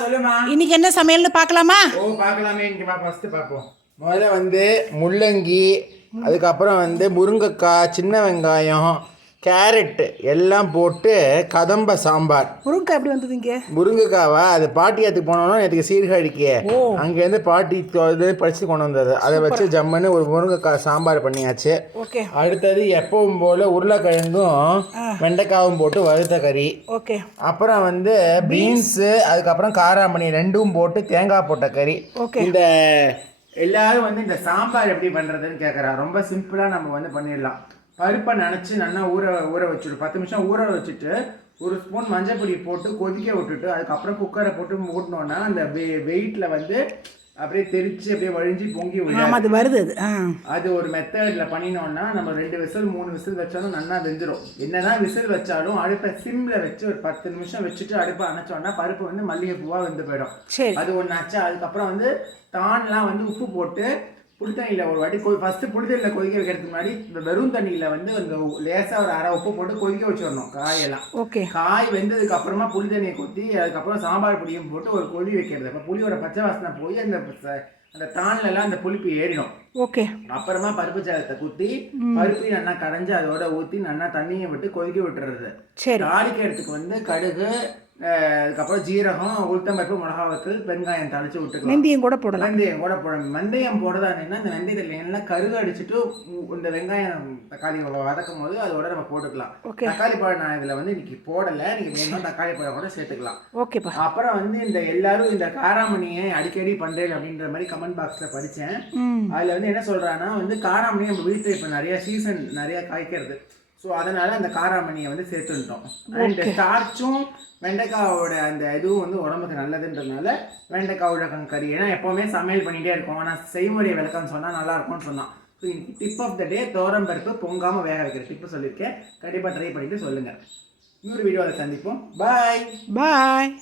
சொல்லுமா இன்னைக்கு என்ன சமையல்னு பார்க்கலாமா? ஓ பார்க்கலாமே. இங்கே பா ஃபஸ்ட்டு பார்ப்போம். முதல்ல வந்து முள்ளங்கி அதுக்கப்புறம் வந்து முருங்கைக்காய் சின்ன வெங்காயம் கேரட்டு எல்லாம் போட்டு கதம்ப சாம்பார். முருங்கை எப்படி வந்தது இங்கே? முருங்கைக்காவா? அது பாட்டியாத்துக்கு போனோம்னா நேற்றுக்கு சீர்காழிக்கு. அங்கேருந்து பாட்டி படித்து கொண்டு வந்தது. அதை வச்சு ஜம்முன்னு ஒரு முருங்கைக்காய் சாம்பார் பண்ணியாச்சு. ஓகே. அடுத்தது எப்பவும் போல் உருளைக்கிழங்கும் வெண்டைக்காவும் போட்டு வறுத்த கறி. ஓகே. அப்புறம் வந்து பீன்ஸு அதுக்கப்புறம் காராமணி ரெண்டும் போட்டு தேங்காய் போட்ட கறி. ஓகே. இந்த எல்லாரும் வந்து இந்த சாம்பார் எப்படி பண்ணுறதுன்னு கேட்குறா ரொம்ப சிம்பிளாக நம்ம வந்து பண்ணிடலாம். பருப்பை நினச்சி நல்லா ஊற ஊற வச்சுட்டு பத்து நிமிஷம் ஊற வச்சுட்டு ஒரு ஸ்பூன் மஞ்சள் பொடி போட்டு கொதிக்க விட்டுட்டு அதுக்கப்புறம் குக்கரை போட்டு மூட்டினோன்னா அந்த வெ வெயிட்டில் வந்து அப்படியே தெரிச்சு அப்படியே வழிஞ்சு பொங்கி விடும் அது வருது அது. அது ஒரு மெத்தடில் பண்ணினோம்னா நம்ம ரெண்டு விசில் மூணு விசில் வச்சாலும் நல்லா வெந்துடும் என்னதான் விசில் வச்சாலும் அடுப்பை சிம்மில் வச்சு ஒரு பத்து நிமிஷம் வச்சுட்டு அடுப்பை அணைச்சோம்னா பருப்பு வந்து மல்லிகை பூவாக வெந்து போயிடும். அது ஒன்று ஆச்சு அதுக்கப்புறம் வந்து தான்லாம் வந்து உப்பு போட்டு புளித்தண்ணியில் ஒரு வாட்டி கொ ஃபஸ்ட்டு புளித்தண்ணியில் கொதிக்க வைக்கிறதுக்கு முன்னாடி இந்த வெறும் தண்ணியில் வந்து அந்த லேசாக ஒரு அரை உப்பு போட்டு கொதிக்க வச்சிடணும் காயெல்லாம். ஓகே. காய் வெந்ததுக்கு அப்புறமா புளி தண்ணியை கொத்தி அதுக்கப்புறம் சாம்பார் பொடியும் போட்டு ஒரு கொதி வைக்கிறது. அப்போ புளியோட பச்சை வாசனை போய் அந்த அந்த தான்ல எல்லாம் அந்த புளிப்பு ஏறிடும். ஓகே. அப்புறமா பருப்பு சாதத்தை குத்தி பருப்பையும் நல்லா கடைஞ்சு அதோட ஊற்றி நல்லா தண்ணியை விட்டு கொதிக்க விட்டுறது. சரி. தாளிக்கிறதுக்கு வந்து கடுகு அதுக்கப்புறம் ஜீரகம் உளுத்தம்பருப்பு மிளகாவத்தூள் வெங்காயம் தளிச்சு விட்டுக்கலாம். வெந்தயம் கூட போடலாம். வெந்தயம் கூட போடணும் வெந்தயம் போடுறதானேன்னா இந்த வெந்தயத்தில் எல்லாம் கருகு அடிச்சுட்டு இந்த வெங்காயம் தக்காளி வதக்கும் போது அதோட நம்ம போட்டுக்கலாம். ஓகே. தக்காளி பழம் நான் இதில் வந்து இன்னைக்கு போடலை. நீங்கள் வேணும் தக்காளி பழம் கூட சேர்த்துக்கலாம். ஓகேப்பா. அப்புறம் வந்து இந்த எல்லாரும் இந்த காராமணியை அடிக்கடி பண்ணுறேன் அப்படின்ற மாதிரி கமெண்ட் பாக்ஸில் படித்தேன் அதில் வந்து என்ன சொல்கிறான்னா வந்து காராமணி நம்ம வீட்டில் இப்போ நிறைய சீசன் நிறைய காய்க்கிறது. ஸோ அதனால் அந்த காராமணியை வந்து சேர்த்துட்டோம் அண்ட் ஸ்டார்ச்சும் வெண்டைக்காவோட அந்த இதுவும் வந்து உடம்புக்கு நல்லதுன்றதுனால வெண்டைக்காவோட கறி. ஏன்னா எப்போவுமே சமையல் பண்ணிகிட்டே இருக்கோம் ஆனால் செய்முறை விளக்கம் சொன்னால் நல்லா இருக்கும்னு சொன்னான். ஸோ இன்னைக்கு டிப் ஆஃப் த டே தோரம் பருப்பு பொங்காமல் வேக வைக்கிற டிப்பு சொல்லியிருக்கேன். கண்டிப்பாக ட்ரை பண்ணிட்டு சொல்லுங்கள் இன்னொரு வீடியோவில் சந்திப்போம். பாய் பாய்